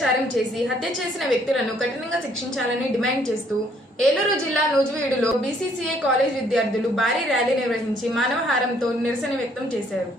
చేసి హత్య చేసిన వ్యక్తులను కఠినంగా శిక్షించాలని డిమాండ్ చేస్తూ ఏలూరు జిల్లా నూజివీడులో బీసీసీఐ కాలేజ్ విద్యార్థులు భారీ ర్యాలీ నిర్వహించి మానవహారంతో నిరసన వ్యక్తం చేశారు.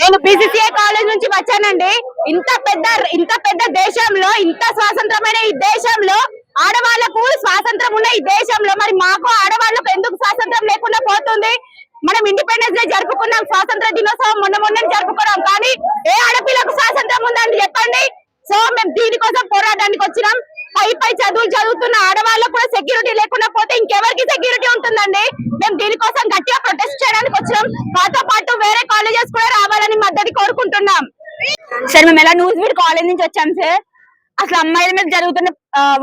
నేను బీసీసీఐ కాలేజ్ నుంచి వచ్చానండి ఇంత పెద్ద ఇంత పెద్ద దేశంలో ఇంత స్వాతంత్రమైన ఈ దేశంలో ఆడవాళ్ళకు స్వాతంత్రం ఉన్న ఈ దేశంలో మరి మాకు ఆడవాళ్ళకు ఎందుకు స్వాతంత్రం లేకుండా పోతుంది? మనం ఇండిపెండెన్స్ డే జరుపుకున్నాం స్వాతంత్ర దినోత్సవం మొన్న మొన్న జరుపుకున్నాం. కానీ ఏ ఆడపిల్లకు స్వాతంత్రం ఉందని చెప్పండి? సో మేము దీనికోసం పోరాటానికి వచ్చినాం. పై పై చదువులు చదువుతున్న ఆడవాళ్ళకు కూడా సెక్యూరిటీ లేకుండా పోతే ఇంకెవరికి సెక్యూరిటీ ఉంటుందండి? మేము దీనికోసం గట్టిగా ప్రొటెస్ట్ చేయడానికి వచ్చినాం. మాతో పాటు వేరే కాలేజెస్ కూడా రావాలని మద్దతు కోరుకుంటున్నాం. సార్ మేము ఎలా న్యూస్ వీడ్ కాలేజ్ నుంచి వచ్చాం సార్? అసలు అమ్మాయిల మీద జరుగుతున్న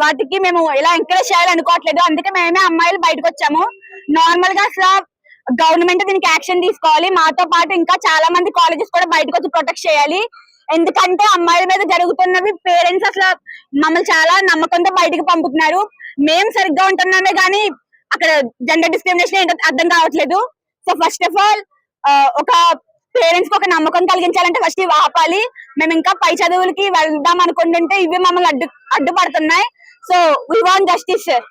వాటికి మేము ఎలా ఎంకరేజ్ చేయాలనుకోవట్లేదు అందుకే మేమే అమ్మాయిలు బయటకు వచ్చాము నార్మల్గా అసలు గవర్నమెంట్ దీనికి యాక్షన్ తీసుకోవాలి. మాతో పాటు ఇంకా చాలా మంది కాలేజెస్ కూడా బయటకు వచ్చి ప్రొటెక్ట్ చేయాలి. ఎందుకంటే అమ్మాయిల మీద జరుగుతున్నవి పేరెంట్స్ అసలు మమ్మల్ని చాలా నమ్మకంతో బయటకు పంపుతున్నారు. మేము సరిగ్గా ఉంటున్నామే కానీ అక్కడ జెండర్ డిస్క్రిమినేషన్ ఏంటో అర్థం కావట్లేదు. సో ఫస్ట్ ఆఫ్ ఆల్ ఒక పేరెంట్స్ ఒక నమ్మకం కలిగించాలంటే ఫస్ట్ ఇవి ఆపాలి. మేము ఇంకా పై చదువులకి వెళ్దాం అనుకుంటుంటే ఇవి మమ్మల్ని అడ్డు అడ్డుపడుతున్నాయి. So we want justice sir